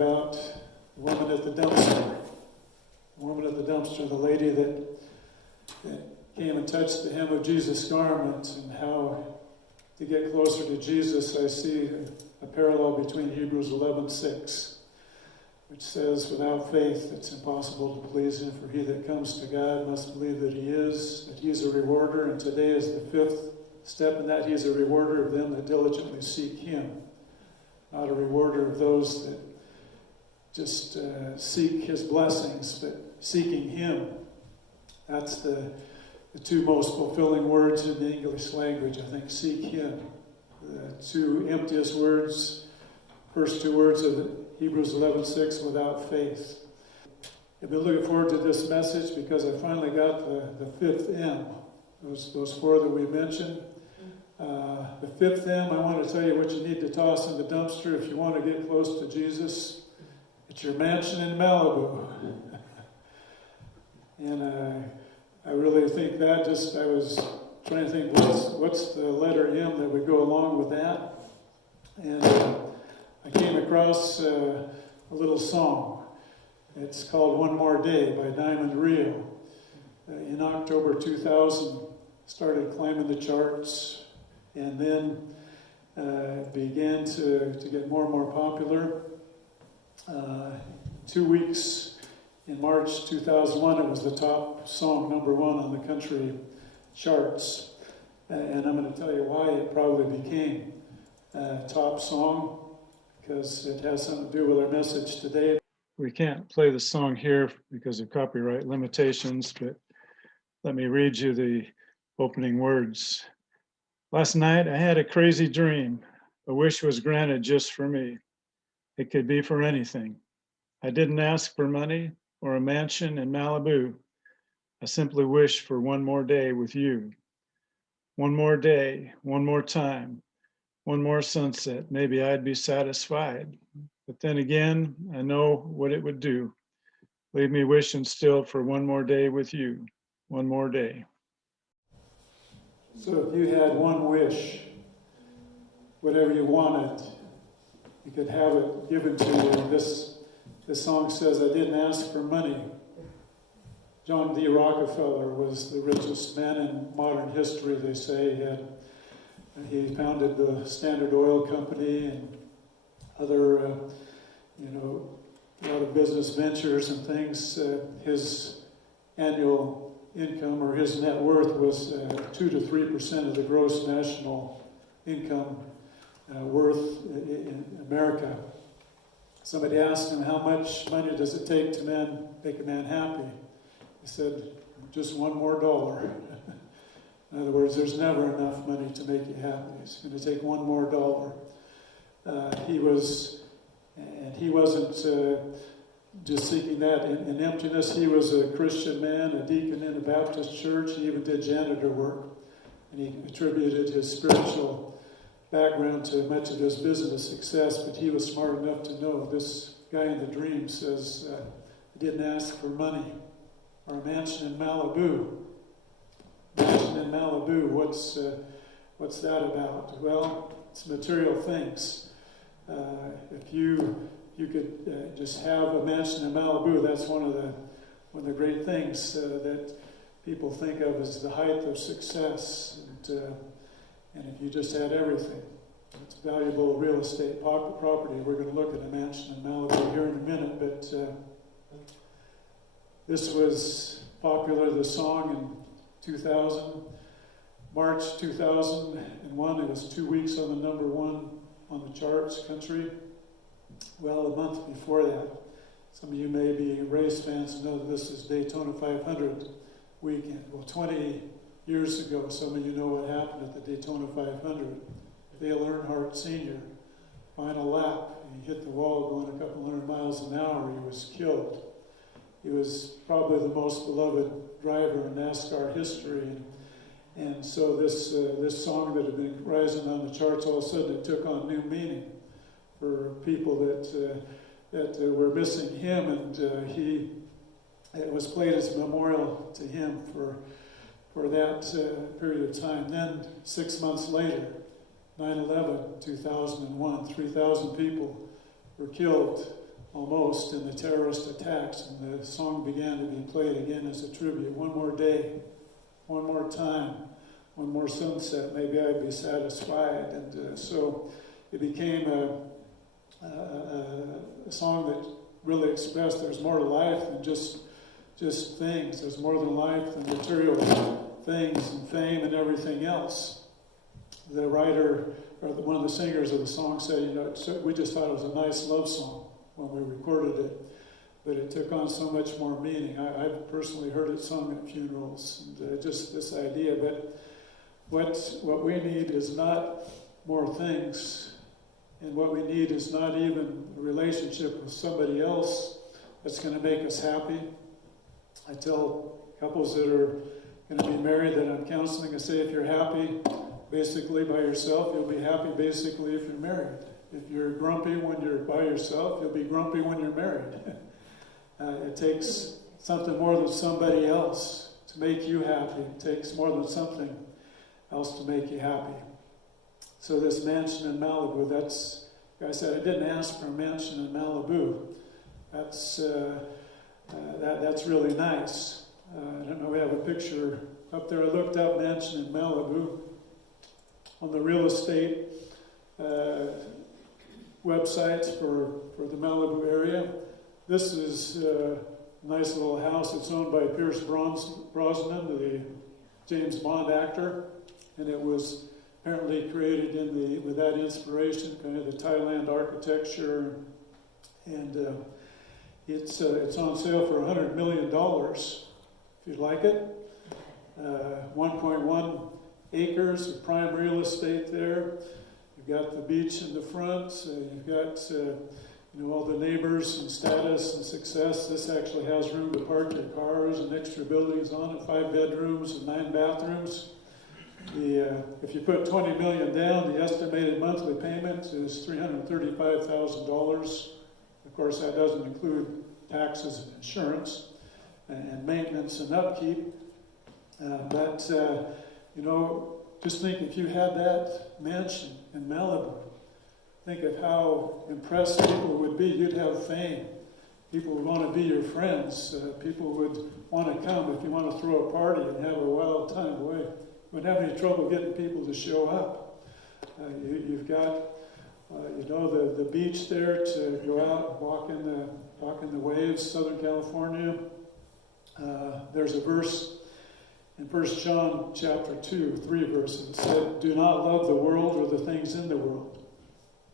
about the woman at the dumpster. The woman at the dumpster, the lady that came and touched the hem of Jesus' garment, and how to get closer to Jesus, I see a parallel between Hebrews 11:6, which says, without faith it's impossible to please him, for he that comes to God must believe that he is a rewarder, and today is the fifth step in that. He is a rewarder of them that diligently seek him, not a rewarder of those that just seek his blessings, but seeking him. That's the two most fulfilling words in the English language, I think. Seek him. The two emptiest words, first two words of Hebrews 11:6, without faith. I've been looking forward to this message because I finally got the fifth M. Those four that we mentioned. The fifth M, I want to tell you what you need to toss in the dumpster if you want to get close to Jesus. It's your mansion in Malibu. And I really think that I was trying to think, what's the letter M that would go along with that? And I came across a little song. It's called One More Day by Diamond Rio. In October 2000, started climbing the charts, and then began to get more and more popular. 2 weeks in March 2001, it was the top song, number one on the country charts. And I'm going to tell you why it probably became a top song, because it has something to do with our message today. We can't play the song here because of copyright limitations, but let me read you the opening words. Last night I had a crazy dream. A wish was granted just for me. It could be for anything. I didn't ask for money or a mansion in Malibu. I simply wished for one more day with you. One more day, one more time, one more sunset. Maybe I'd be satisfied. But then again, I know what it would do. Leave me wishing still for one more day with you. One more day. So if you had one wish, whatever you wanted, you could have it given to you. This song says, I didn't ask for money. John D. Rockefeller was the richest man in modern history, they say. He founded the Standard Oil Company and other, a lot of business ventures and things. His annual income, or his net worth, was 2 to 3% of the gross national income worth in America. Somebody asked him, how much money does it take to make a man happy? He said, just one more dollar. In other words, there's never enough money to make you happy. It's going to take one more dollar. He wasn't just seeking that in emptiness. He was a Christian man, a deacon in a Baptist church. He even did janitor work. And he attributed his spiritual background to much of his business success, but he was smart enough to know this guy in the dream says, I didn't ask for money or a mansion in Malibu. Mansion in Malibu, what's that about? Well, it's material things. If you could just have a mansion in Malibu, that's one of the great things that people think of as the height of success. And if you just had everything, it's valuable real estate property. We're going to look at a mansion in Malibu here in a minute, but this was popular, the song, in 2000. March 2001, it was 2 weeks on the number one on the charts, country. Well, a month before that, some of you may be race fans and know that this is Daytona 500 weekend. Well, 20 years ago, some of you know what happened at the Daytona 500. Dale Earnhardt Sr., final lap, he hit the wall going a couple hundred miles an hour. He was killed. He was probably the most beloved driver in NASCAR history. And so this song that had been rising on the charts, all of a sudden it took on new meaning for people that were missing him, and it was played as a memorial to him for that period of time. Then 6 months later, 9/11, 2001, 3,000 people were killed almost in the terrorist attacks, and the song began to be played again as a tribute. One more day, one more time, one more sunset, maybe I'd be satisfied. And so it became a song that really expressed there's more to life than just things. There's more than life than material things and fame and everything else. The writer, or one of the singers of the song said, we just thought it was a nice love song when we recorded it, but it took on so much more meaning. I've personally heard it sung at funerals, and just this idea. But what we need is not more things, and what we need is not even a relationship with somebody else that's going to make us happy. I tell couples that are going to be married that I'm counseling, I say, if you're happy basically by yourself, you'll be happy basically if you're married. If you're grumpy when you're by yourself, you'll be grumpy when you're married. It takes something more than somebody else to make you happy. It takes more than something else to make you happy. So this mansion in Malibu, that's, like I said, I didn't ask for a mansion in Malibu. That's really nice. I don't know, we have a picture up there. I looked up mansion in Malibu on the real estate websites for the Malibu area. This is a nice little house. It's owned by Pierce Brosnan, the James Bond actor, and it was apparently created with that inspiration, kind of the Thailand architecture, and it's on sale for $100 million. If you'd like it, 1.1 acres of prime real estate there. You've got the beach in the front. You've got all the neighbors and status and success. This actually has room to park your cars and extra buildings on it. 5 bedrooms and 9 bathrooms. If you put $20 million down, the estimated monthly payment is $335,000. Of course, that doesn't include taxes and insurance and maintenance and upkeep. Just think if you had that mansion in Malibu, think of how impressed people would be. You'd have fame. People would want to be your friends. People would want to come if you want to throw a party and have a wild time. Boy, you wouldn't have any trouble getting people to show up. You've got, the beach there to go out and walk in the waves, Southern California. There's a verse in 1 John chapter 2, 3 verses. It said, do not love the world or the things in the world.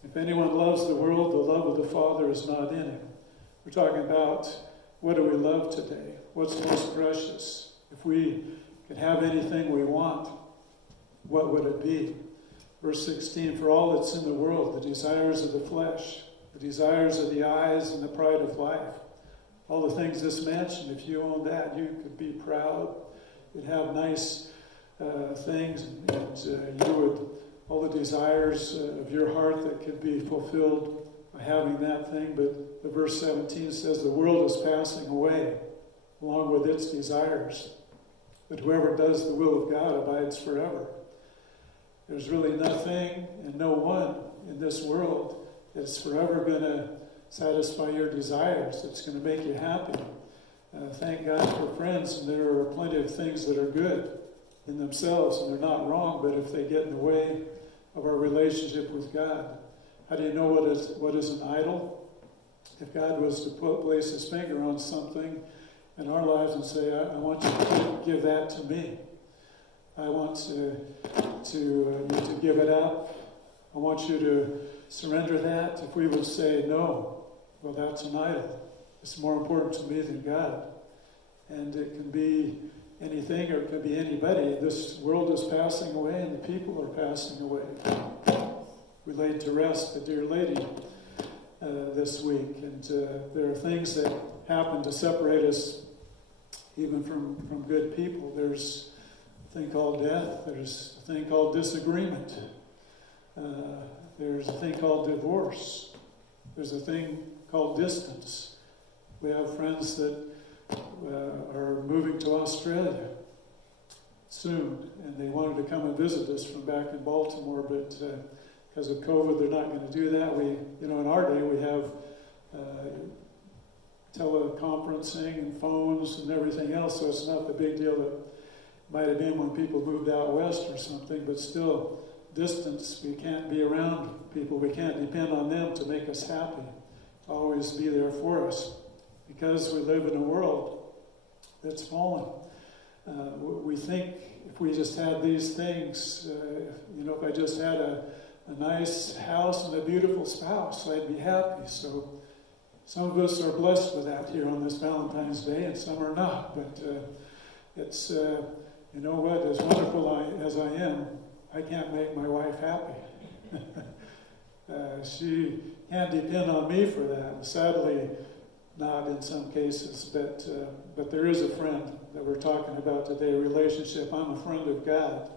If anyone loves the world, the love of the Father is not in him. We're talking about what do we love today? What's most precious? If we could have anything we want, what would it be? Verse 16, for all that's in the world, the desires of the flesh, the desires of the eyes, and the pride of life. All the things this mansion, if you own that, you could be proud. You'd have nice things, and you would, all the desires of your heart that could be fulfilled by having that thing. But the verse 17 says the world is passing away along with its desires. But whoever does the will of God abides forever. There's really nothing and no one in this world that's forever going to satisfy your desires. It's going to make you happy. Thank God for friends, and there are plenty of things that are good in themselves, and they're not wrong, but if they get in the way of our relationship with God. How do you know what is an idol? If God was to place his finger on something in our lives and say, I want you to give that to me. I want you to give it up. I want you to surrender that. If we would say, no, well, that's an idol. It's more important to me than God. And it can be anything or it can be anybody. This world is passing away and the people are passing away. We laid to rest a dear lady this week. And there are things that happen to separate us even from good people. There's a thing called death. There's a thing called disagreement. There's a thing called divorce. There's a thing called distance. We have friends that are moving to Australia soon, and they wanted to come and visit us from back in Baltimore, but because of COVID, they're not going to do that. In our day, we have teleconferencing and phones and everything else, so it's not the big deal that might have been when people moved out west or something, but still, distance, we can't be around people. We can't depend on them to make us happy, always be there for us, because we live in a world that's fallen. We think if we just had these things, if I just had a nice house and a beautiful spouse, I'd be happy. So some of us are blessed with that here on this Valentine's Day, and some are not. But it's, you know what, as wonderful as I am, I can't make my wife happy. She can't depend on me for that. Sadly, not in some cases, but there is a friend that we're talking about today, a relationship. I'm a friend of God.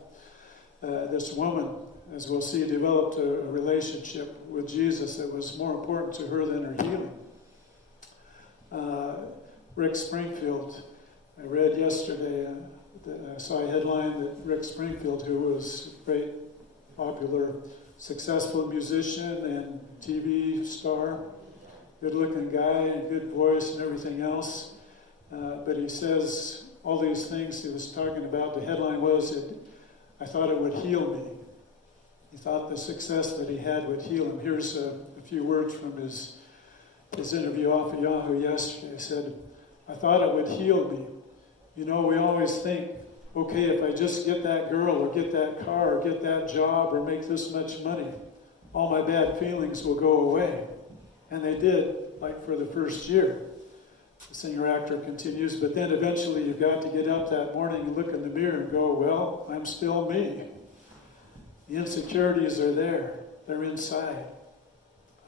This woman, as we'll see, developed a relationship with Jesus that was more important to her than her healing. Rick Springfield, I read yesterday, I saw a headline that Rick Springfield, who was a great, popular, successful musician and TV star, good-looking guy and good voice and everything else, but he says all these things he was talking about. The headline was, I thought it would heal me. He thought the success that he had would heal him. Here's a few words from his interview off of Yahoo yesterday. He said, I thought it would heal me. You know, we always think, okay, if I just get that girl or get that car or get that job or make this much money, all my bad feelings will go away. And they did, like for the first year. The singer-actor continues, but then eventually you've got to get up that morning and look in the mirror and go, well, I'm still me. The insecurities are there. They're inside.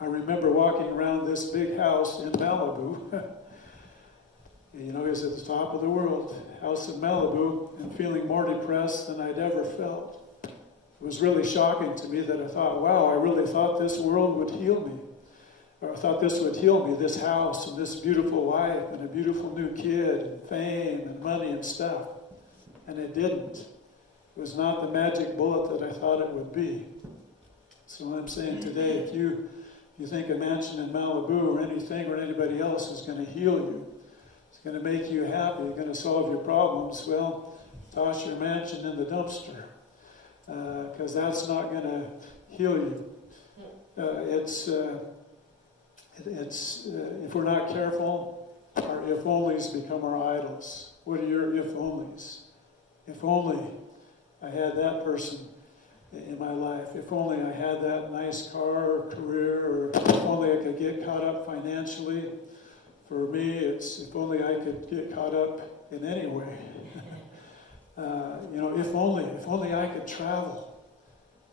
I remember walking around this big house in Malibu. You know, it was at the top of the world, house in Malibu, and feeling more depressed than I'd ever felt. It was really shocking to me that I thought, wow, I really thought this world would heal me. Or I thought this would heal me, this house and this beautiful wife and a beautiful new kid and fame and money and stuff. And it didn't. It was not the magic bullet that I thought it would be. So what I'm saying today, if you think a mansion in Malibu or anything or anybody else is going to heal you, it's going to make you happy, it's going to solve your problems, well, toss your mansion in the dumpster. Because that's not going to heal you. If we're not careful, our if-onlys become our idols. What are your if-onlys? If only I had that person in my life. If only I had that nice car or career, or if only I could get caught up financially. For me, it's if only I could get caught up in any way. If only I could travel,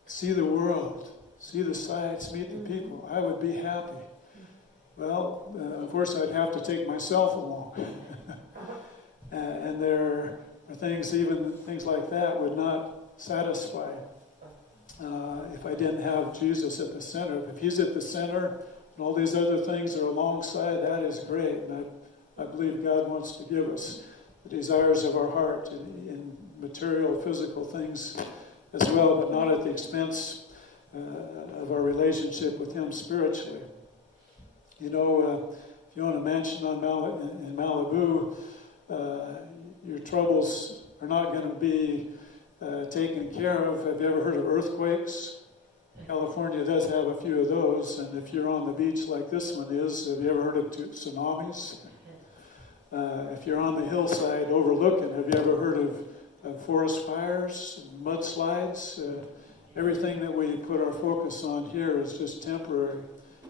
see the world, see the sights, meet the people, I would be happy. Well, of course, I'd have to take myself along. And there are things like that would not satisfy if I didn't have Jesus at the center. If he's at the center and all these other things are alongside, that is great. And I believe God wants to give us the desires of our heart in material, physical things as well, but not at the expense of our relationship with him spiritually. You know, if you own a mansion in Malibu, your troubles are not going to be taken care of. Have you ever heard of earthquakes? California does have a few of those, and if you're on the beach like this one is, have you ever heard of tsunamis? If you're on the hillside overlooking, have you ever heard of forest fires, mudslides? Everything that we put our focus on here is just temporary.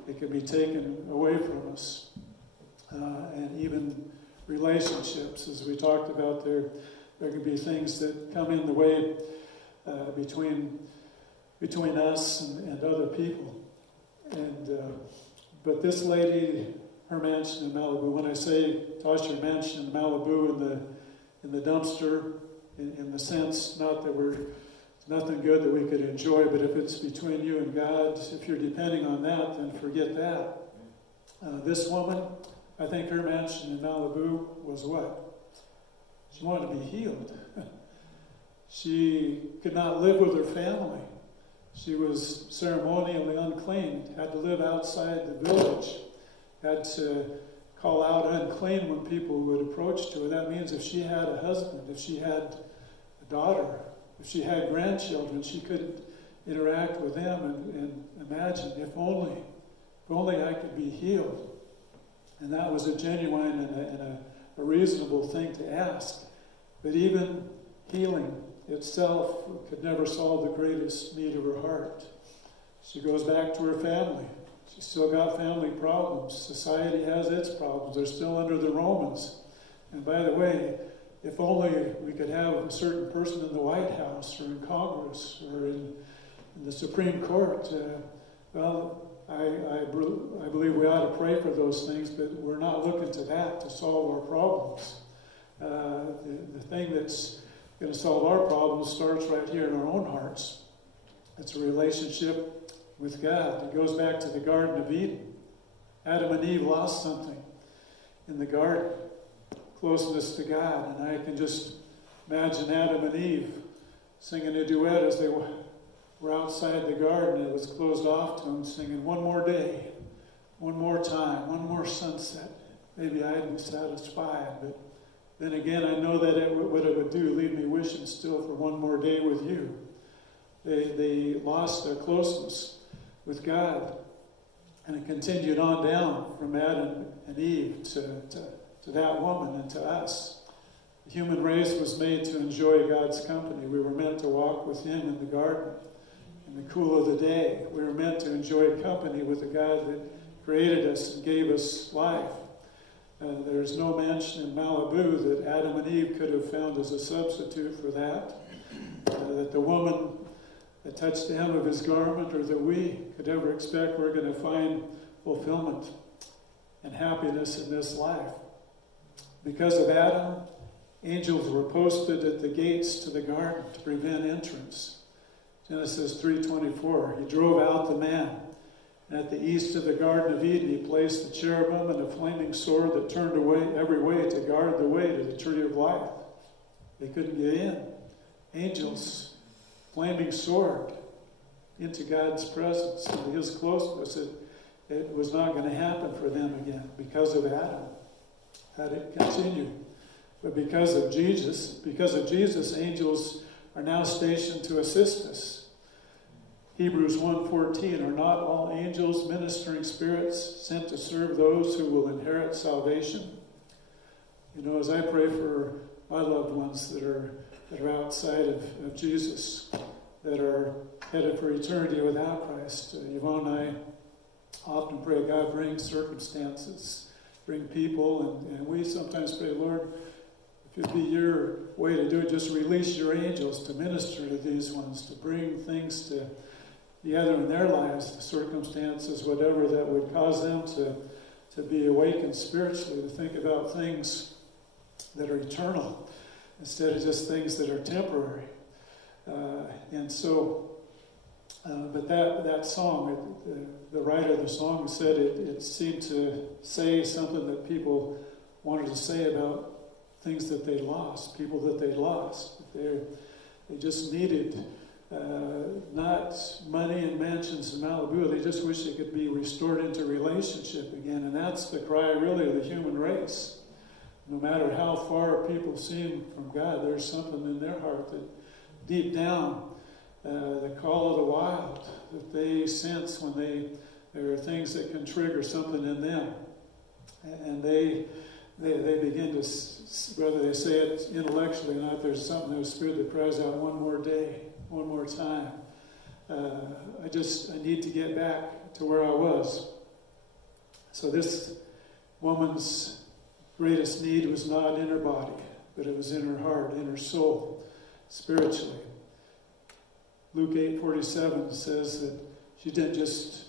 It can be taken away from us. And even relationships, as we talked about, there can be things that come in the way between us and other people. But this lady, her mansion in Malibu, when I say toss your mansion in Malibu in the dumpster, in the sense, not that we're nothing good that we could enjoy, but if it's between you and God, if you're depending on that, then forget that. This woman, I think her mansion in Malibu was what? She wanted to be healed. She could not live with her family. She was ceremonially unclean, had to live outside the village. had to call out unclean when people would approach to her. That means if she had a husband, if she had a daughter, if she had grandchildren, she couldn't interact with them. And imagine, if only I could be healed. And that was a genuine and a reasonable thing to ask. But even healing itself could never solve the greatest need of her heart. She goes back to her family. She's still got family problems. Society has its problems. They're still under the Romans. And by the way, if only we could have a certain person in the White House or in Congress or in the Supreme Court. I believe we ought to pray for those things, but we're not looking to that to solve our problems. The thing that's going to solve our problems starts right here in our own hearts. It's a relationship with God. It goes back to the Garden of Eden. Adam and Eve lost something in the garden, closeness to God. And I can just imagine Adam and Eve singing a duet as they were outside the garden. It was closed off to them, singing, "One more day, one more time, one more sunset. Maybe I'd be satisfied, but then again, I know that what it would do, leave me wishing still for one more day with you." They lost their closeness with God. And it continued on down from Adam and Eve to that woman and to us. The human race was made to enjoy God's company. We were meant to walk with Him in the garden in the cool of the day. We were meant to enjoy company with the God that created us and gave us life. There's no mansion in Malibu that Adam and Eve could have found as a substitute for that. That the woman that touched the hem of His garment, or that we could ever expect we're going to find fulfillment and happiness in this life. Because of Adam, angels were posted at the gates to the garden to prevent entrance. Genesis 3:24, He drove out the man. And at the east of the Garden of Eden, He placed the cherubim and a flaming sword that turned away every way to guard the way to the tree of life. They couldn't get in. Angels, flaming sword into God's presence, into His closeness. It was not going to happen for them again because of Adam. Had it continued. But because of Jesus, angels are now stationed to assist us. Hebrews 1:14, are not all angels ministering spirits sent to serve those who will inherit salvation? You know, as I pray for my loved ones that are outside of Jesus, that are headed for eternity without Christ, Yvonne and I often pray, God, bring circumstances, bring people, and we sometimes pray, Lord, if it be your way to do it, just release your angels to minister to these ones, to bring things together in their lives, the circumstances, whatever that would cause them to be awakened spiritually, to think about things that are eternal instead of just things that are temporary. But that song, the writer of the song said it seemed to say something that people wanted to say about things that they lost, people that they lost. They just needed not money and mansions in Malibu. They just wish they could be restored into relationship again. And that's the cry, really, of the human race. No matter how far people seem from God, there's something in their heart that deep down, the call of the wild, that they sense when there are things that can trigger something in them. And they begin to, whether they say it intellectually or not, there's something in the Spirit that cries out, one more day, one more time. I need to get back to where I was. So this woman's greatest need was not in her body, but it was in her heart, in her soul, spiritually. Luke 8:47 says that she didn't just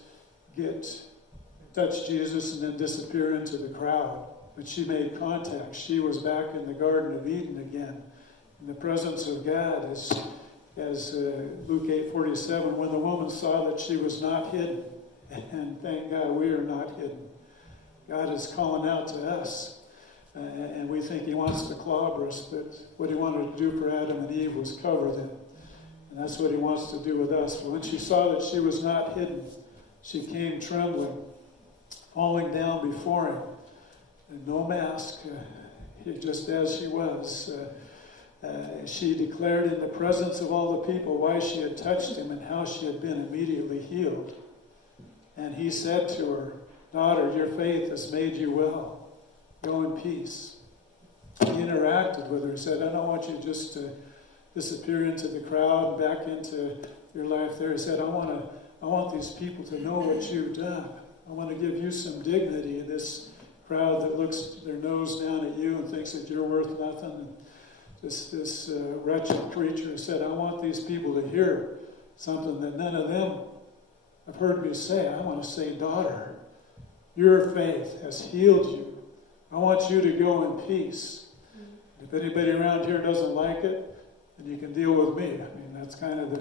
touch Jesus and then disappear into the crowd, but she made contact. She was back in the Garden of Eden again, in the presence of God, as Luke 8:47, when the woman saw that she was not hidden, and thank God we are not hidden. God is calling out to us. And we think He wants to clobber us, but what He wanted to do for Adam and Eve was cover them. And that's what He wants to do with us. But when she saw that she was not hidden, she came trembling falling down before him. And no mask, just as she was. She declared in the presence of all the people why she had touched him and how she had been immediately healed. And he said to her, "Daughter, your faith has made you well. Go in peace." He interacted with her and said, "I don't want you just to disappear into the crowd and back into your life there." He said, I want these people to know what you've done. I want to give you some dignity in this crowd that looks their nose down at you and thinks that you're worth nothing. And this wretched creature said, I want these people to hear something that none of them have heard me say. I want to say, "Daughter, your faith has healed you. I want you to go in peace." If anybody around here doesn't like it, then you can deal with me. I mean, that's kind of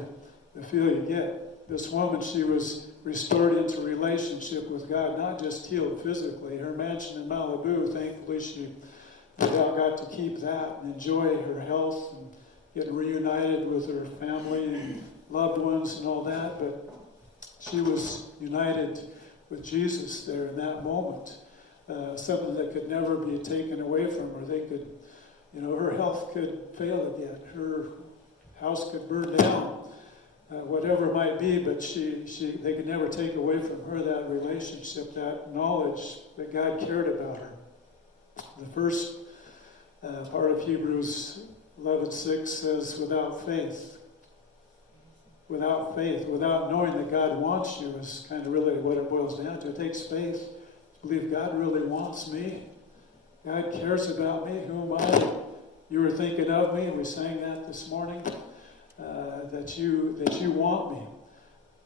the feel you get. This woman, she was restored into relationship with God, not just healed physically. Her mansion in Malibu, thankfully, she now got to keep that and enjoy her health and get reunited with her family and loved ones and all that. But she was united with Jesus there in that moment. Something that could never be taken away from her. They could, her health could fail again. Her house could burn down. Whatever it might be, but they could never take away from her that relationship, that knowledge that God cared about her. The first part of Hebrews 11:6 says, without faith, without knowing that God wants you is kind of really what it boils down to. It takes faith to believe God really wants me. God cares about me. Who am I? You were thinking of me. We sang that this morning. That you want me.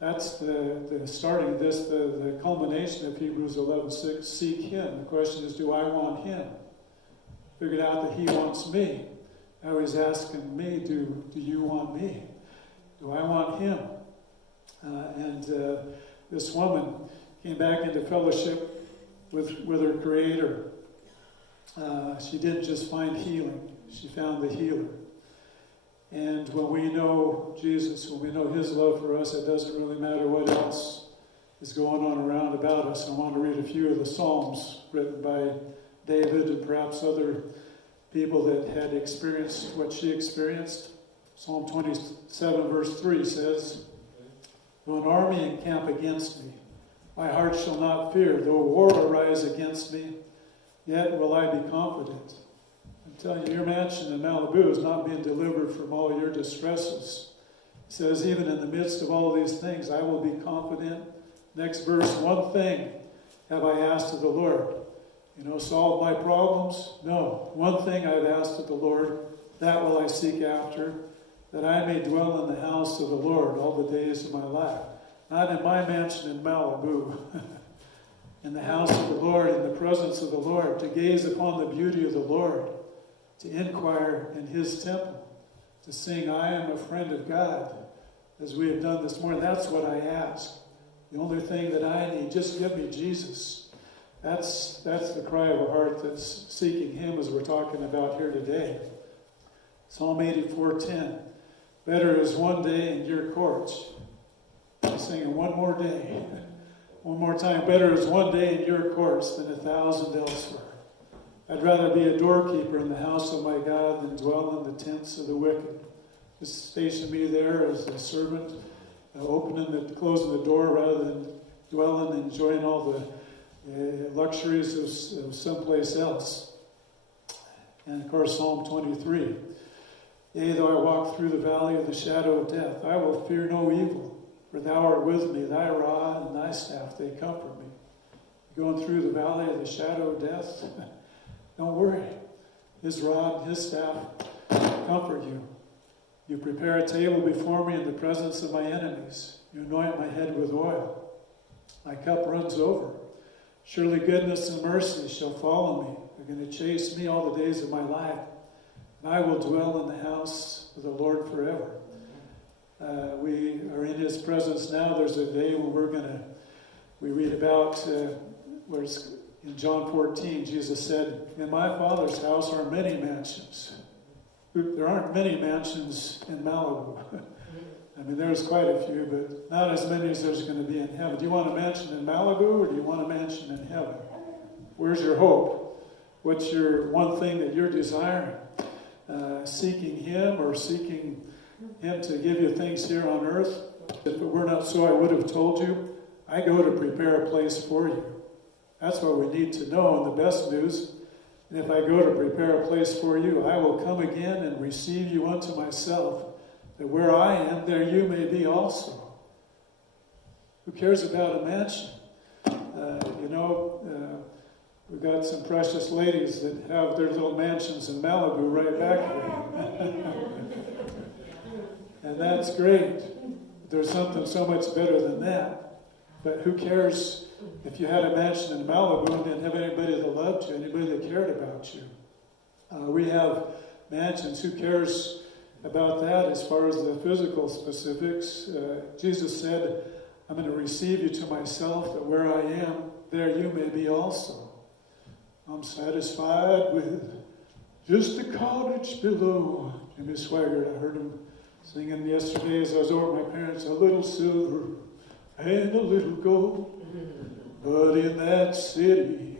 That's the starting of this, the culmination of Hebrews 11:6. Seek Him. The question is, do I want Him? Figured out that He wants me. Now He's asking me, do you want me? Do I want Him? This woman came back into fellowship with her Creator. She didn't just find healing. She found the healer. And when we know Jesus, when we know His love for us, it doesn't really matter what else is going on around about us. I want to read a few of the Psalms written by David and perhaps other people that had experienced what she experienced. Psalm 27 verse 3 says, "Though an army encamp against me, my heart shall not fear. Though war arise against me, yet will I be confident." I'm telling you, your mansion in Malibu is not being delivered from all your distresses. It says, even in the midst of all these things, I will be confident. Next verse, "One thing have I asked of the Lord." Solve my problems? No. One thing I've asked of the Lord, that will I seek after, that I may dwell in the house of the Lord all the days of my life. Not in my mansion in Malibu. In the house of the Lord, in the presence of the Lord, to gaze upon the beauty of the Lord, to inquire in His temple, to sing, "I am a friend of God," as we have done this morning. That's what I ask. The only thing that I need, just give me Jesus. That's the cry of a heart that's seeking Him, as we're talking about here today. Psalm 84:10. "Better is one day in your courts." I'm singing one more day. One more time. "Better is one day in your courts than 1,000 elsewhere. I'd rather be a doorkeeper in the house of my God than dwell in the tents of the wicked." Just station me there as a servant, closing the door rather than dwelling and enjoying all the luxuries of someplace else. And of course, Psalm 23. "Yea, though I walk through the valley of the shadow of death, I will fear no evil, for thou art with me, thy rod and thy staff, they comfort me." You're going through the valley of the shadow of death? Don't worry. His rod and His staff comfort you. "You prepare a table before me in the presence of my enemies. You anoint my head with oil. My cup runs over. Surely goodness and mercy shall follow me. They're going to chase me all the days of my life. And I will dwell in the house of the Lord forever." We are in His presence now. There's a day when we read about where it's in John 14, Jesus said, "In my Father's house are many mansions." There aren't many mansions in Malibu. I mean, there's quite a few, but not as many as there's going to be in heaven. Do you want a mansion in Malibu or do you want a mansion in heaven? Where's your hope? What's your one thing that you're desiring? Seeking Him or seeking Him to give you things here on earth? If it were not so, I would have told you. I go to prepare a place for you. That's what we need to know. And the best news, and if I go to prepare a place for you, I will come again and receive you unto myself, that where I am, there you may be also. Who cares about a mansion? We've got some precious ladies that have their little mansions in Malibu right back here. And that's great. There's something so much better than that. But who cares if you had a mansion in Malibu and didn't have anybody that loved you, anybody that cared about you? We have mansions. Who cares about that as far as the physical specifics? Jesus said, I'm going to receive you to myself, that where I am, there you may be also. I'm satisfied with just a cottage below. Jimmy Swaggart, I heard him singing yesterday as I was over at my parents, a little silver and a little gold. But in that city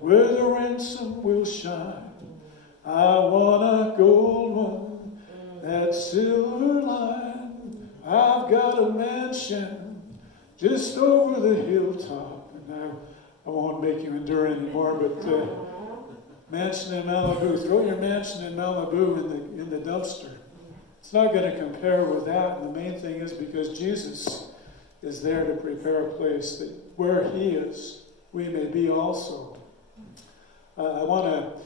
where the ransom will shine, I want a gold one, that silver line. I've got a mansion just over the hilltop. And I won't make you endure anymore, but mansion in Malibu. Throw your mansion in Malibu in the dumpster. It's not going to compare with that. And the main thing is because Jesus is there to prepare a place that where He is, we may be also. I want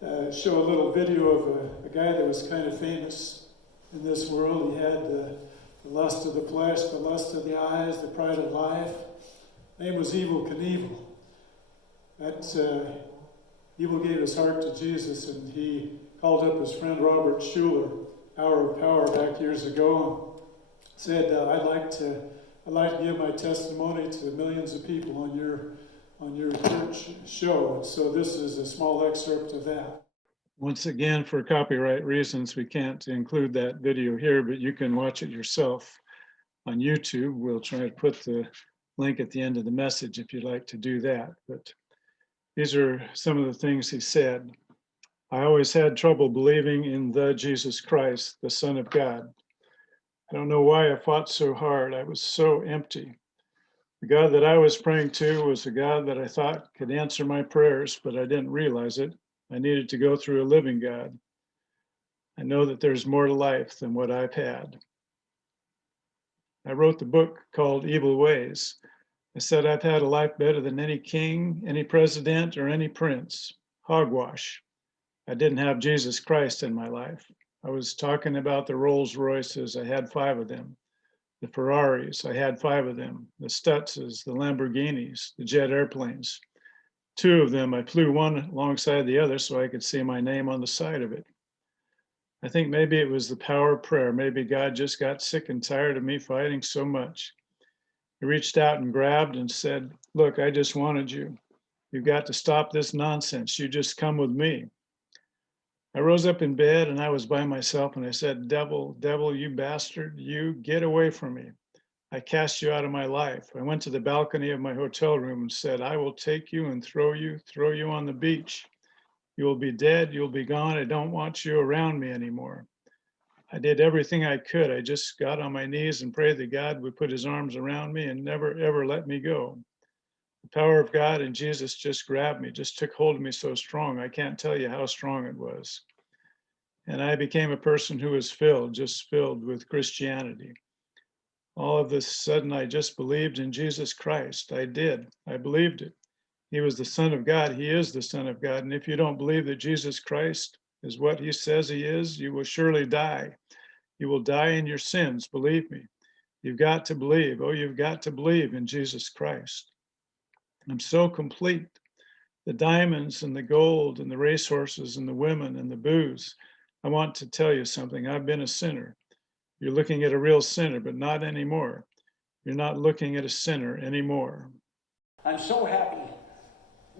to show a little video of a guy that was kind of famous in this world. He had the lust of the flesh, the lust of the eyes, the pride of life. His name was Evel Knievel. Evel gave his heart to Jesus, and he called up his friend Robert Schuller, Hour of Power, back years ago, and said, I'd like to give my testimony to millions of people on your church show. And so this is a small excerpt of that. Once again, for copyright reasons, we can't include that video here, but you can watch it yourself on YouTube. We'll try to put the link at the end of the message if you'd like to do that. But these are some of the things he said. I always had trouble believing in the Jesus Christ, the Son of God. I don't know why I fought so hard. I was so empty. The God that I was praying to was a God that I thought could answer my prayers, but I didn't realize it. I needed to go through a living God. I know that there's more to life than what I've had. I wrote the book called Evil Ways. I said I've had a life better than any king, any president, or any prince. Hogwash. I didn't have Jesus Christ in my life. I was talking about the Rolls Royces. I had 5 of them. The Ferraris. I had 5 of them. The Stutzes, the Lamborghinis, the jet airplanes. 2 of them, I flew one alongside the other so I could see my name on the side of it. I think maybe it was the power of prayer. Maybe God just got sick and tired of me fighting so much. He reached out and grabbed and said, look, I just wanted you. You've got to stop this nonsense. You just come with me. I rose up in bed and I was by myself and I said, devil, you bastard, you get away from me. I cast you out of my life. I went to the balcony of my hotel room and said, I will take you and throw you on the beach. You will be dead. You'll be gone. I don't want you around me anymore. I did everything I could. I just got on my knees and prayed that God would put his arms around me and never, ever let me go. The power of God and Jesus just grabbed me, just took hold of me so strong. I can't tell you how strong it was. And I became a person who was just filled with Christianity. All of a sudden, I just believed in Jesus Christ. I did. I believed it. He was the Son of God. He is the Son of God. And if you don't believe that Jesus Christ is what he says he is, you will surely die. You will die in your sins, believe me. You've got to believe. Oh, you've got to believe in Jesus Christ. I'm so complete. The diamonds and the gold and the racehorses and the women and the booze. I want to tell you something. I've been a sinner. You're looking at a real sinner, but not anymore. You're not looking at a sinner anymore. I'm so happy.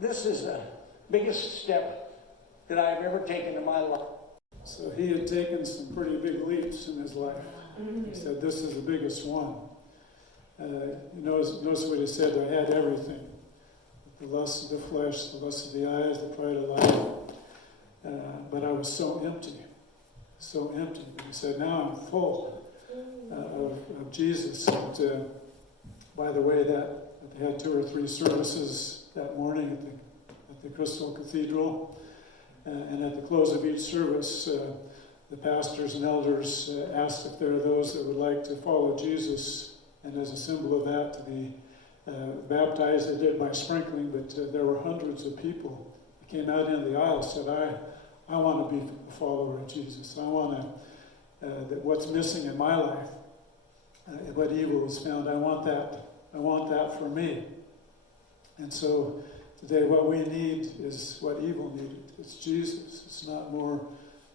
This is the biggest step that I've ever taken in my life. So he had taken some pretty big leaps in his life. He said, this is the biggest one. Notice what he said, I had everything. The lust of the flesh, the lust of the eyes, the pride of life. But I was so empty. So empty. He said, now I'm full of Jesus. And, by the way, that they had 2 or 3 services that morning at the Crystal Cathedral. And at the close of each service, the pastors and elders asked if there are those that would like to follow Jesus, and as a symbol of that, to be baptized. They did by sprinkling, but there were hundreds of people who came out in the aisle and said, I want to be a follower of Jesus. I want to, that what's missing in my life, what evil is found, I want that for me. And so today what we need is what evil needed. It's Jesus. It's not more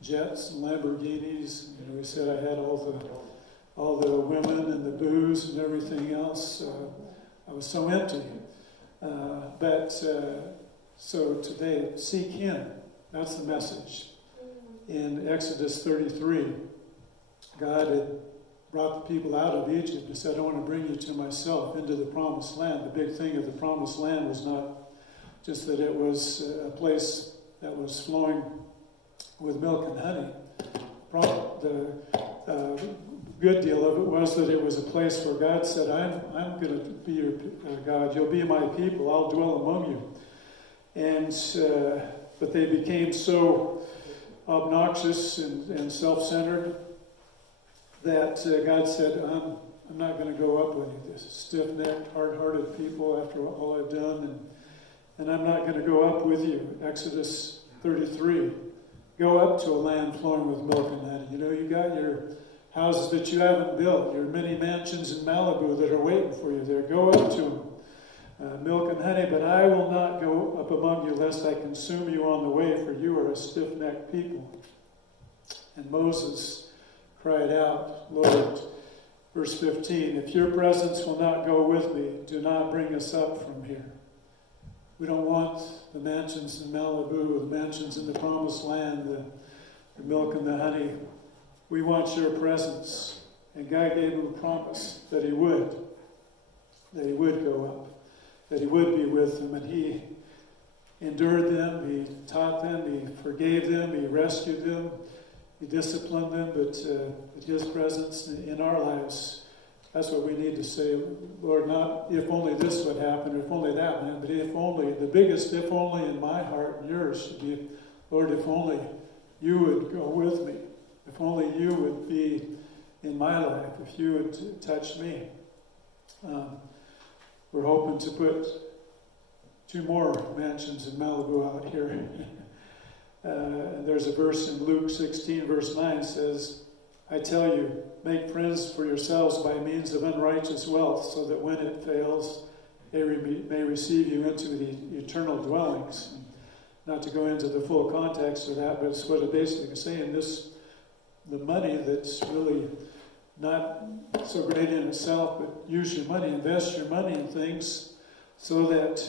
jets and Lamborghinis. We said I had all the women and the booze and everything else. I was so empty. So today, seek Him. That's the message. In Exodus 33, God had brought the people out of Egypt and said, I want to bring you to myself into the promised land. The big thing of the promised land was not just that it was a place that was flowing with milk and honey. The good deal of it was that it was a place where God said, I'm going to be your God. You'll be my people. I'll dwell among you. And but they became so obnoxious and self-centered that God said, I'm not going to go up with you. This stiff-necked, hard-hearted people after all I've done. And I'm not going to go up with you. Exodus 33. Go up to a land flowing with milk and honey. You got your houses that you haven't built, your many mansions in Malibu that are waiting for you there. Go up to them. Milk and honey, but I will not go up among you lest I consume you on the way, for you are a stiff-necked people. And Moses cried out, Lord, verse 15, if your presence will not go with me, do not bring us up from here. We don't want the mansions in Malibu, the mansions in the promised land, the milk and the honey. We want your presence. And God gave him a promise that he would go up, that he would be with them. And he endured them, he taught them, he forgave them, he rescued them, he disciplined them, but his presence in our lives, that's what we need to say, Lord, not if only this would happen, if only that would happen, but if only, the biggest if only in my heart and yours should be, Lord, if only you would go with me, if only you would be in my life, if you would touch me. We're hoping to put 2 more mansions in Malibu out here. And there's a verse in Luke 16, verse 9 says, I tell you, make friends for yourselves by means of unrighteous wealth, so that when it fails, they may receive you into the eternal dwellings. Not to go into the full context of that, but it's what it basically is saying. The money that's really not so great in itself, but use your money, invest your money in things so that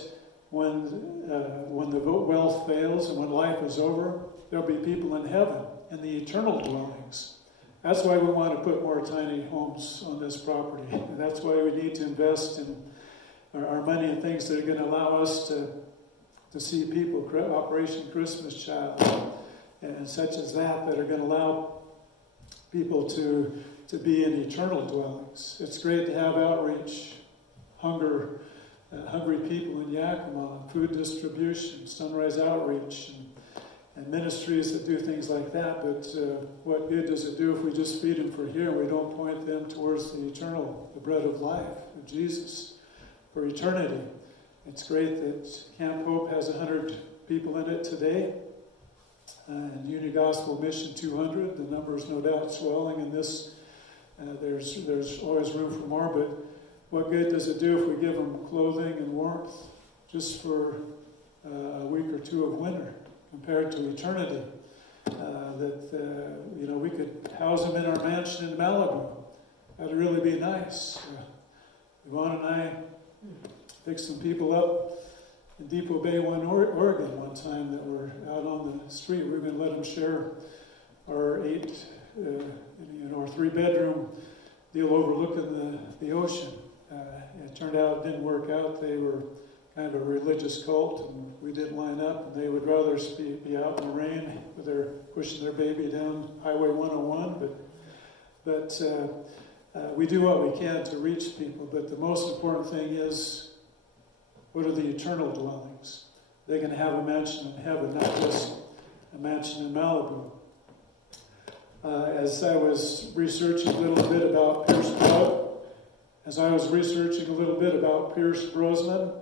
when the wealth fails and when life is over, there'll be people in heaven, in the eternal dwellings. That's why we want to put more tiny homes on this property. And that's why we need to invest in our money in things that are going to allow us to see people, Operation Christmas Child, and such as that are going to allow people to be in eternal dwellings. It's great to have outreach, hungry people in Yakima, food distribution, Sunrise Outreach, and ministries that do things like that. But what good does it do if we just feed them for here and we don't point them towards the eternal, the bread of life, of Jesus, for eternity? It's great that Camp Hope has 100 people in it today. And Union Gospel Mission 200. The number is no doubt swelling in this. There's always room for more, but what good does it do if we give them clothing and warmth just for a week or 2 of winter compared to eternity? We could house them in our mansion in Malibu. That'd really be nice. Yvonne and I picked some people up in Depot Bay, Oregon one time that were out on the street. We were going to let them share our 8 a 3-bedroom deal overlooking the ocean. It turned out it didn't work out. They were kind of a religious cult, and we didn't line up, and they would rather be out in the rain with pushing their baby down Highway 101, but we do what we can to reach people. But the most important thing is, what are the eternal dwellings? They're going to have a mansion in heaven, not just a mansion in Malibu. As I was researching a little bit about Pierce Brosnan,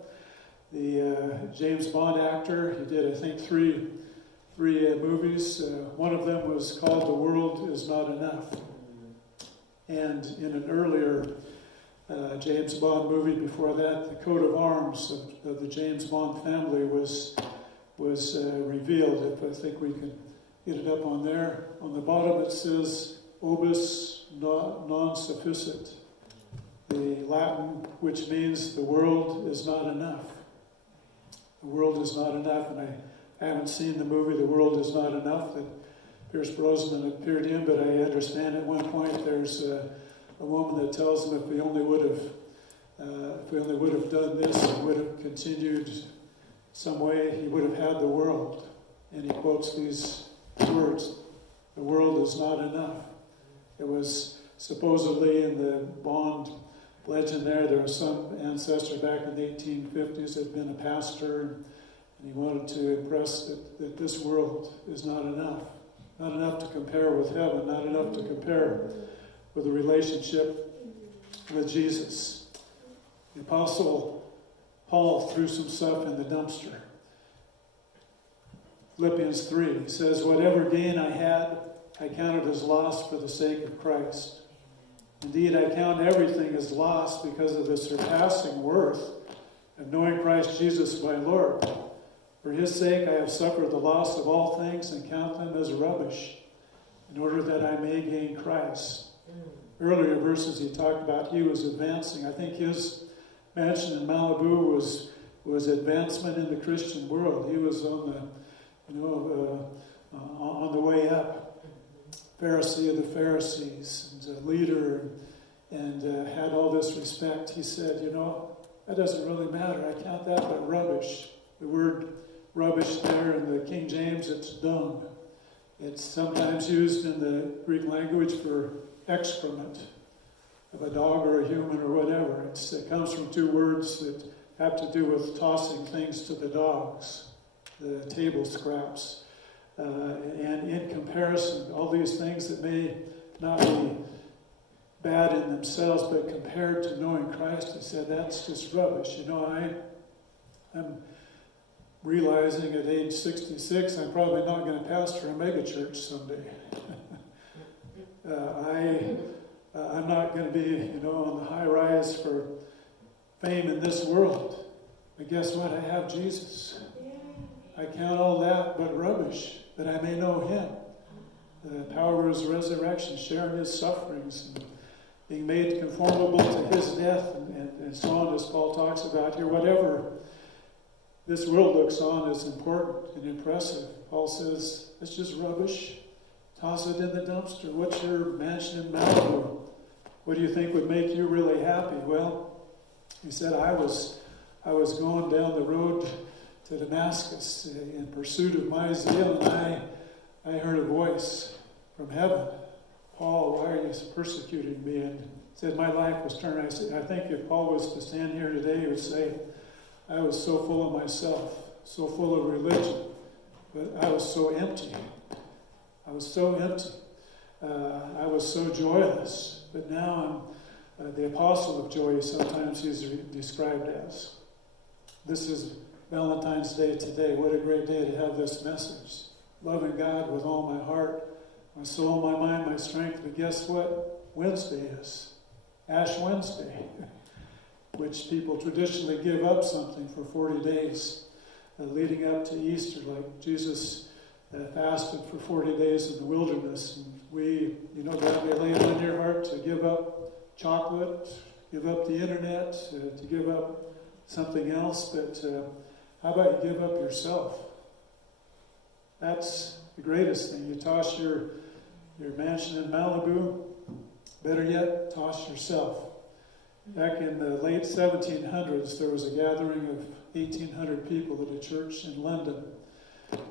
the James Bond actor, he did, I think, three movies. One of them was called The World Is Not Enough. And in an earlier James Bond movie before that, the coat of arms of the James Bond family was revealed. If I think we can get it up on there. On the bottom it says, Obis non sufficit, the Latin, which means the world is not enough. The world is not enough, and I haven't seen the movie The World Is Not Enough that Pierce Brosnan appeared in, but I understand at one point there's a woman that tells him if we only would have done this, he would have continued some way, he would have had the world. And he quotes these words, the world is not enough. It was supposedly in the Bond legend there was some ancestor back in the 1850s that had been a pastor, and he wanted to impress that this world is not enough. Not enough to compare with heaven, not enough to compare with a relationship with Jesus. The Apostle Paul threw some stuff in the dumpster. Philippians 3 says, whatever gain I had, I counted as loss for the sake of Christ. Indeed, I count everything as loss because of the surpassing worth of knowing Christ Jesus my Lord. For his sake I have suffered the loss of all things and count them as rubbish, in order that I may gain Christ. Earlier verses he talked about he was advancing. I think his mansion in Malibu was advancement in the Christian world. He was on the way up. Pharisee of the Pharisees, and a leader, and had all this respect. He said, that doesn't really matter. I count that but rubbish. The word rubbish there in the King James, it's dung. It's sometimes used in the Greek language for excrement of a dog or a human or whatever. It comes from two words that have to do with tossing things to the dogs, the table scraps. And in comparison, all these things that may not be bad in themselves, but compared to knowing Christ, he said, that's just rubbish. I'm realizing at age 66, I'm probably not going to pastor a megachurch someday. I'm not going to be, on the high rise for fame in this world. But guess what? I have Jesus. I count all that but rubbish, that I may know him. The power of his resurrection, sharing his sufferings, and being made conformable to his death, and so on, as Paul talks about here. Whatever this world looks on as important and impressive, Paul says, it's just rubbish. Toss it in the dumpster. What's your mansion in Malibu? What do you think would make you really happy? Well, he said, I was going down the road to Damascus in pursuit of my zeal, and I heard a voice from heaven. Paul, why are you persecuting me? And said my life was turned. I think if Paul was to stand here today, he would say, I was so full of myself, so full of religion, but I was so empty. I was so empty. I was so joyless. But now I'm the apostle of joy, sometimes he's described as. This is Valentine's Day today. What a great day to have this message. Loving God with all my heart, my soul, my mind, my strength. But guess what Wednesday is? Ash Wednesday, which people traditionally give up something for 40 days leading up to Easter, like Jesus fasted for 40 days in the wilderness. And we, God may lay it on your heart to give up chocolate, give up the internet, to give up something else, but how about you give up yourself? That's the greatest thing. You toss your your mansion in Malibu. Better yet, toss yourself. Back in the late 1700s, there was a gathering of 1,800 people at a church in London.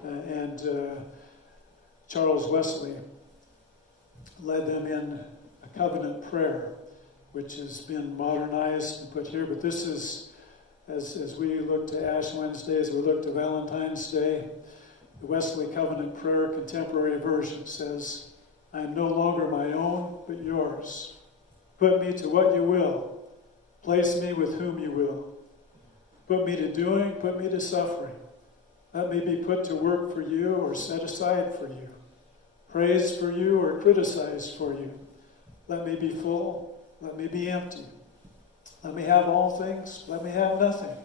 And Charles Wesley led them in a covenant prayer, which has been modernized and put here. But this is, as we look to Ash Wednesday, as we look to Valentine's Day, the Wesley Covenant Prayer Contemporary Version says, I am no longer my own, but yours. Put me to what you will. Place me with whom you will. Put me to doing, put me to suffering. Let me be put to work for you or set aside for you. Praised for you or criticized for you. Let me be full. Let me be empty. Let me have all things. Let me have nothing.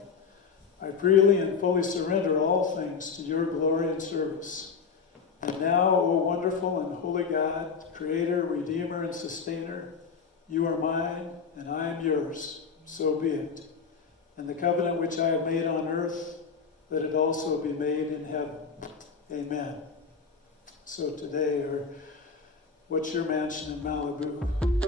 I freely and fully surrender all things to your glory and service. And now, O wonderful and holy God, Creator, Redeemer, and Sustainer, you are mine, and I am yours. So be it. And the covenant which I have made on earth, let it also be made in heaven. Amen. So today, what's your mansion in Malibu?